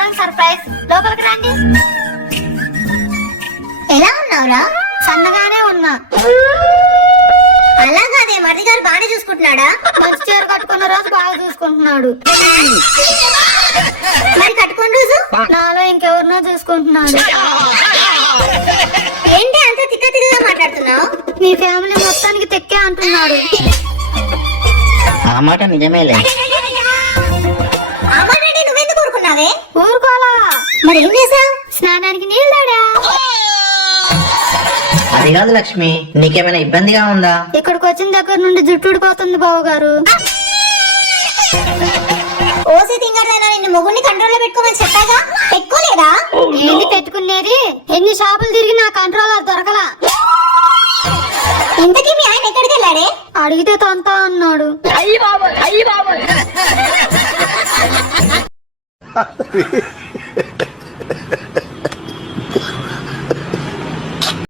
ఘోరం సర్ప్రైజ్ లోపలికి రండి. ఎలా ఉన్నావురా? సన్నగానే ఉన్నా. అలా కాదే మరిది గారు బాగానే చూసుకుంటున్నాడా? మంచి చీర కట్టుకున్న రోజు బాగా చూసుకుంటున్నాడు. మరి కట్టుకున్న రోజు. నాలో ఇంకెవరినో చూసుకుంటున్నాడు. ఏంటి అంత తిక్క తిక్కగా మాట్లాడుతున్నావు? మీ ఫ్యామిలీ మొత్తానికి తిక్కే అంటున్నాడు. ఆ మాట నిజమేలే. మరి ఏం చేసావు స్నానానికి నీళ్ళాడా అది కాదు లక్ష్మి నీకేమైనా ఇబ్బందిగా ఉందా? ఇక్కడికి వచ్చిన దగ్గర నుండి జుట్టు ఊడిపోతుంది బావు గారు ఓసి తింగర్దానా నిన్ను మొగుడిని కంట్రోల్లో పెట్టుకోమని చెప్పాగా? పెట్టుకోలేదా ఏంటి పెట్టుకునేది? ఎన్ని షాపులు తిరిగి నా కంట్రోల్ దొరకలా? ఇంతకీ మీ ఆయన ఎక్కడికి వెళ్ళాడే? అడిగితే తొంతా అన్నాడు. అయ్యి బాబోయ్ అయ్యి బాబోయ్.